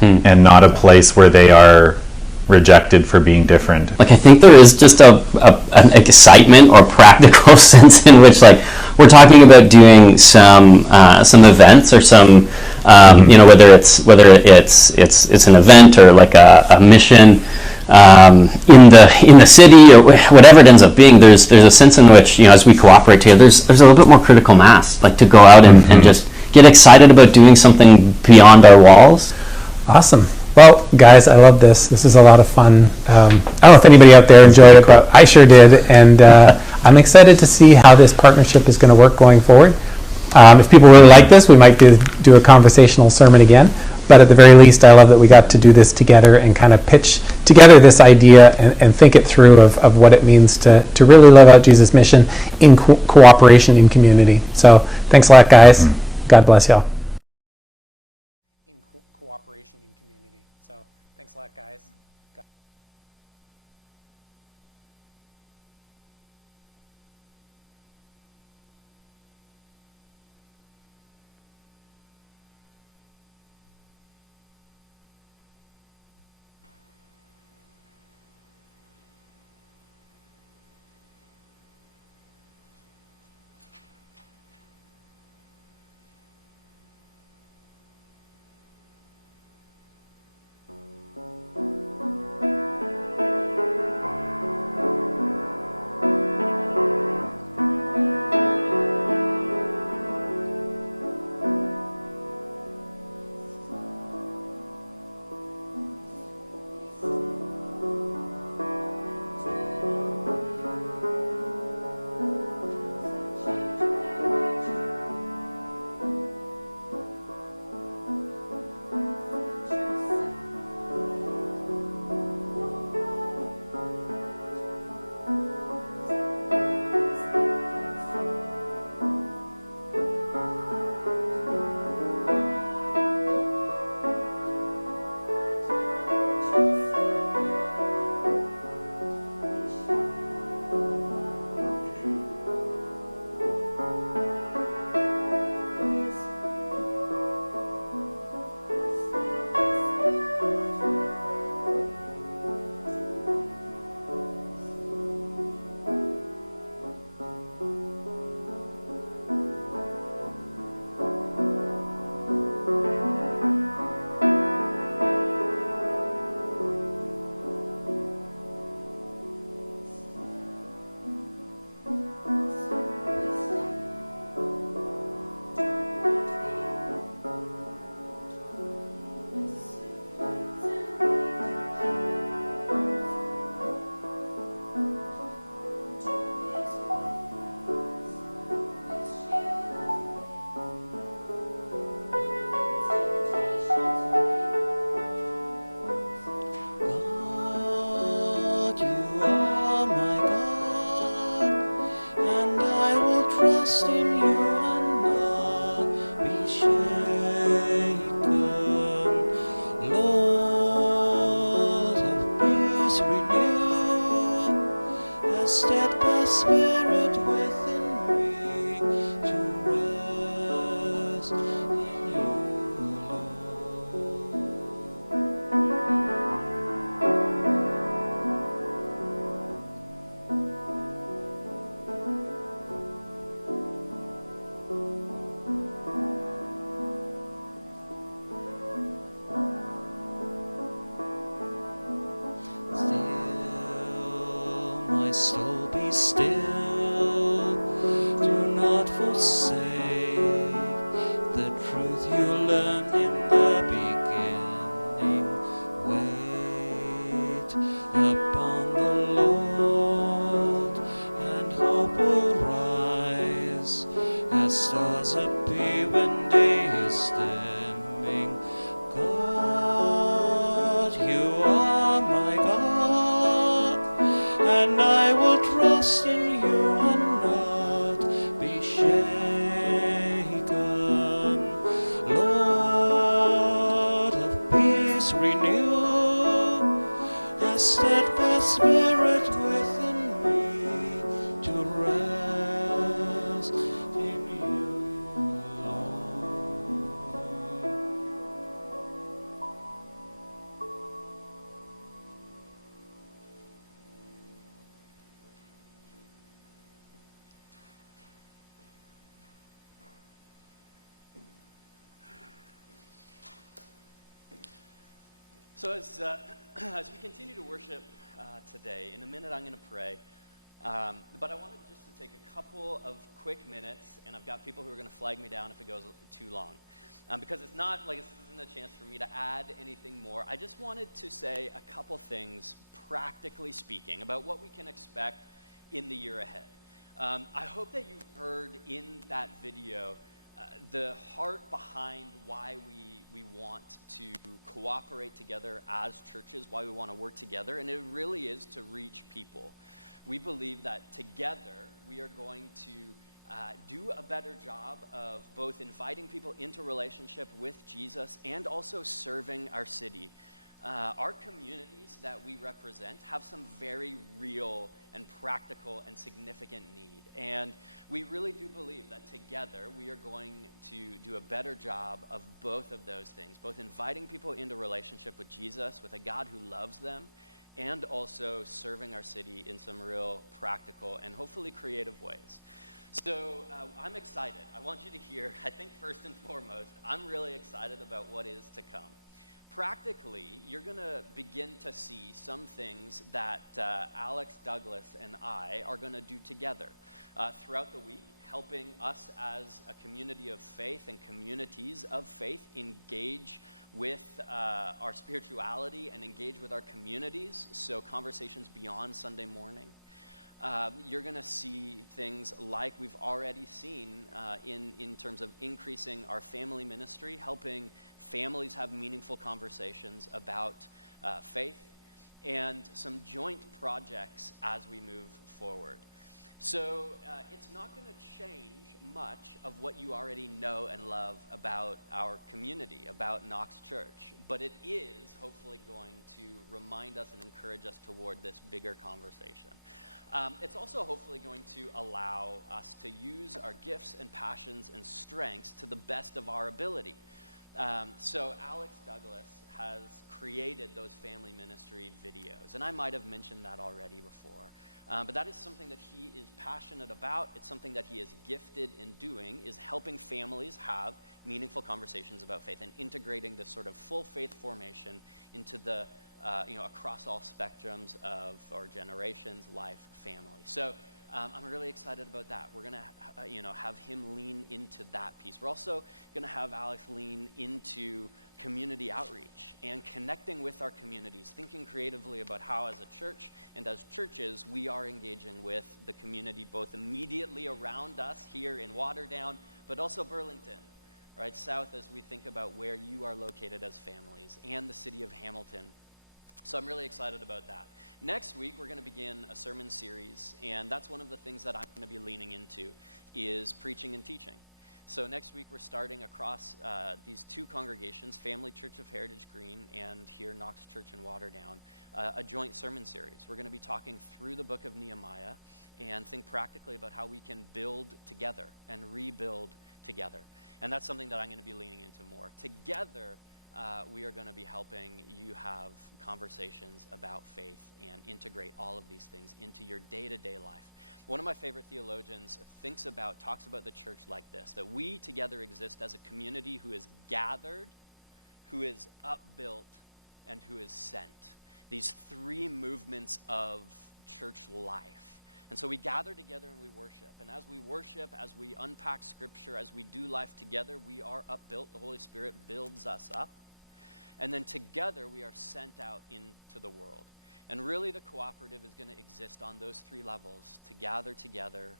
and not a place where they are rejected for being different. Like, I think there is just an excitement or practical sense in which, like, we're talking about doing some events or some whether it's an event or like a mission in the city or whatever it ends up being. There's a sense in which, as we cooperate together, there's a little bit more critical mass, like to go out and just get excited about doing something beyond our walls. Awesome. Well, guys, I love this. This is a lot of fun. I don't know if anybody out there enjoyed it, but I sure did. And I'm excited to see how this partnership is going to work going forward. If people really like this, we might do a conversational sermon again. But at the very least, I love that we got to do this together and kind of pitch together this idea and think it through of what it means to really live out Jesus' mission in cooperation in community. So thanks a lot, guys. God bless y'all. In cooperation in community. So thanks a lot, guys. My soul, be still, do not forsake the truth you learned in the beginning. Wait upon the Lord, and hope will rise as stars appear when day is dimming. God, you are my God, and I will trust in you and not be shaken. Lord of peace, renew a steadfast spirit within me to rest in you, Lord. So as we continue to worship today, in a minute I'm going to pray, but I wanted just to take a couple of quick minutes, and I've got people who are going to flag me down if it goes too long, because it's not like this isn't a chance for me to add anything more. I just wanted to say a couple things, practically speaking, about what we can expect in the year ahead. I hope that you've heard in that video the heart behind why we want to cooperate together as churches, why we want to work together, and it really is to reach people. We believe that together we are going to do a better job of both inviting people into relationship with Jesus and also serving our city. Our communities that we represent have some very real and practical and significant need. And we really do believe that together we are going to do a better job of both of those things, both inviting people into relationship with Jesus, with a God who loves them, and also serving our city in some real practical and hopefully creative ways. So I'm excited. I want you to hear, I think first and foremost, I'm really excited about what is to come. Practically, you're going to begin to see some things that Alex, Douglas, and I are going to do together throughout the week, helping us as a community of faith and communities of faith engage with our spirituality and engage with our communities, so conversations beyond Sunday morning. You're going to see things like we've already seen in terms of increasing our family ministry, helping families have meaningful conversations about faith, and some joint projects as we move forward. So it's not going to change much of what you already know and love about our community, about Knox Church, but it is hopefully going to remind us and encourage us toward this bigger conversation. It's also hopefully going to allow us to use our gifts and passions and strengths to the best of our ability. So Alex Douglas has created those family ministry videos, and I might have mentioned that already before. But that is something that he is passionate about. It's something that he is gifted in doing, is helping families have meaningful conversations about faith and integrating this sort of full faith formation into the across all spectrums of our generations, life, family. So I'm really excited about that. We're going to, have him lean into that piece. We're also going to have Alex lean into community outreach and connecting with our communities, thinking creatively about how as a church and as churches we are engaging with the community both immediately around us here in Waterdown, but also Burlington, right, south as we think about where you are located as families, and the city of Hamilton. So I'm really excited about that. Next week, we're going to begin a sermon series, and that's one of the things that I'm going to be leaning into is preaching and teaching. So next week, we're starting across these two congregations, Family Church of Heritage Green and here Knox Church in Waterdown, a joint sermon series. We're going to be talking through the book of Nehemiah and think practically about how we can build together and rebuild together. And that's something that I'm going to be leaning into more. Together, we are going to be helping you have conversations about faith and integrate all of these things into your day-to-day life. One of my favorite theologians talks about the church like this, that we together exist as a community who is gathered, who is upbuilt, and who is sent. These three movements of church life. And so we gather together and we worship. And as we worship, as we unpack scripture, as we do life together, we are upbuilt. The Holy Spirit builds us up. And then together we are sent out into the world. And really the cooperative is going to exist on those three levels, to gather together,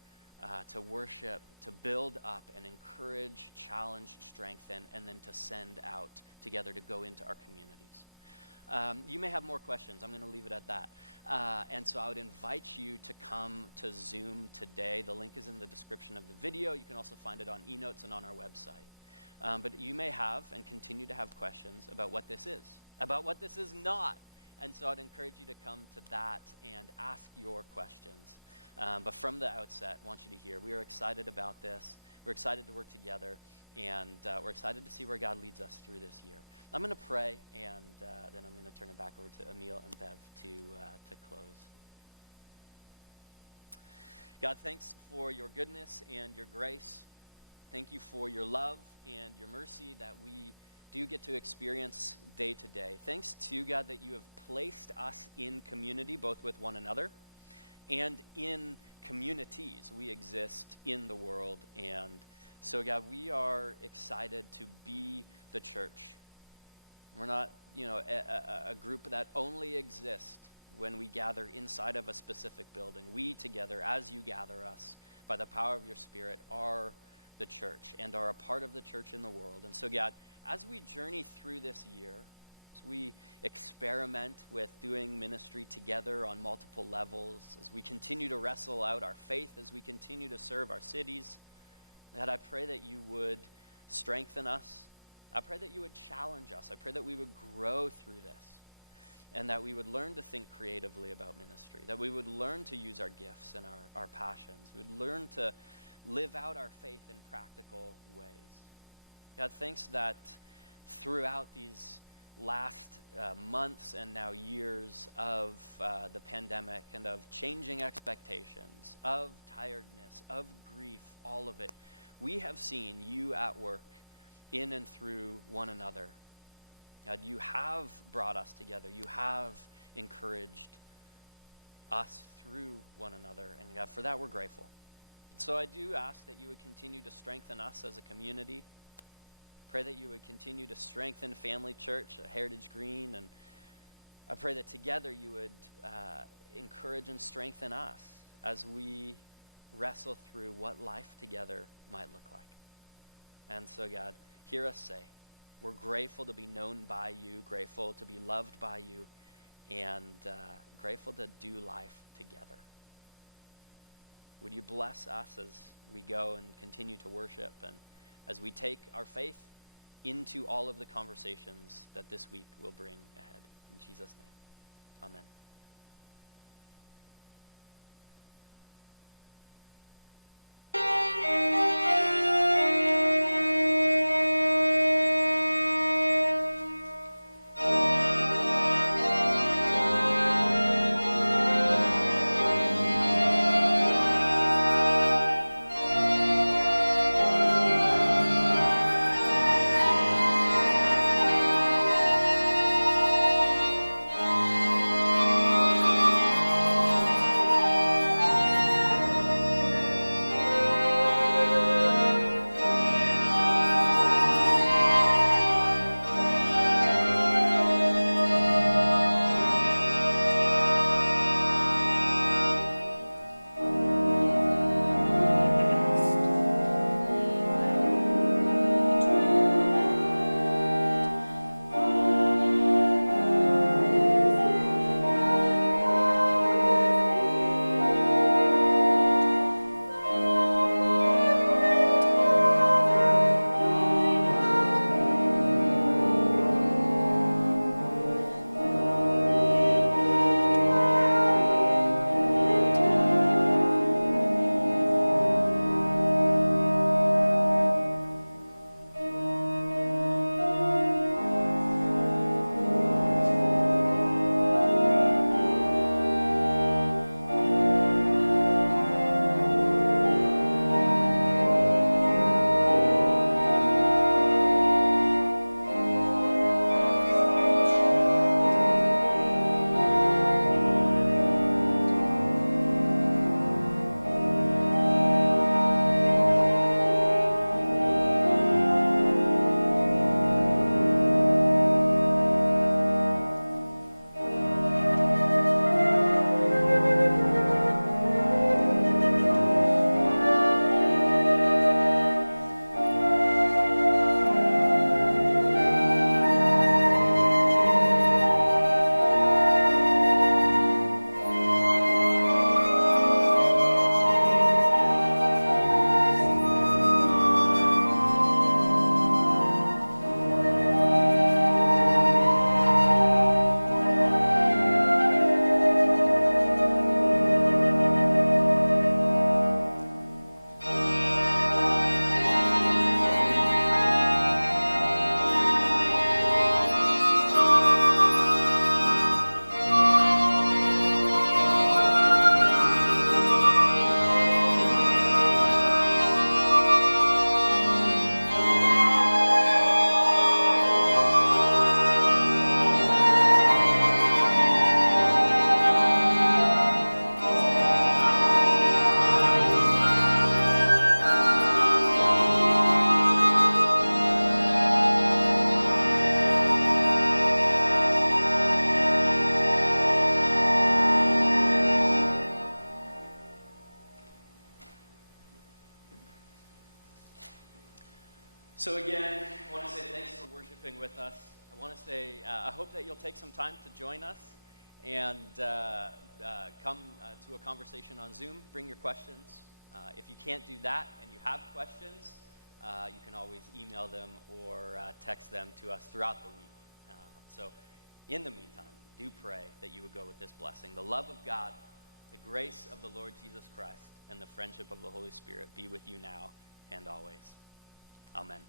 to worship, to build up and encourage, challenge, strengthen, and then to send out together to go into our communities. You may have more questions. I'm going to leave it at that. And so I would invite you to come to Zoom today. The link is in the description of the video. You can also find it on eNotes and on our website. But you may have and continue to have questions about what this is, about what this is not. And so I'd encourage you to come to that and ask your questions. But from the outset, I want you to hear, we are excited about this. We're excited to work together, and we're excited to see where God leads us through this year. I'm going to pray, and then I'm going to turn it back over to Emil and Bev to close. God, thanks for your goodness and your grace. Thank you for your love and your mercy that we do get to experience day to day. Thanks to God that you have placed us in community, both with one another and in communities. We exist in the world, and so God, we are excited to be the church. We're not, a group that only exists when we gather inside of a specific building. We together, as you gather us by the power of your Spirit, are the church and are a part of the church in the world. And so God, as we journey through this year, as we experiment with doing ministry together on multiple levels, as we continue to wrestle out our faith, as we continue to serve our cities, God, I pray that you would strengthen us. I pray that you would challenge us. I pray that we would grow through this, and that we would learn to think creatively about ministry, that we would learn to use our gifts and our passions. We would learn to live out our faith in practical ways. God, thanks that throughout these last months and now years of the pandemic and of changing expectations, of tiredness, of grief, all of it, we have seen you at work in and through one another. God, you have brought us together. You have encouraged us through one another. And God, for that we're grateful. So I do ask that you would continue to strengthen us as a community. Pray that you would continue to strengthen Family Church, Heritage Green, and I pray that together you would encourage and strengthen us as we wrestle through what life together might look like. And so God, hear us say, we're grateful to be known by you, grateful to be loved by you, and grateful to do life together. Would you bless us as we go and continue to worship, and as we take our faith into all of the conversations that this week will bring ahead. In Jesus' name, amen. So again, I want to say thanks for worshiping with us. I want to say I hope that you'll take some time to join us and come to a conversation on Zoom. Bring your questions. If you can't do that and you have questions, you can always email them or text them to us throughout the week. So in the meantime, do pray that you would go with this blessing. The love of God, the grace of the Lord Jesus Christ, and the friendship of the Holy Spirit be with you now and always. Amen.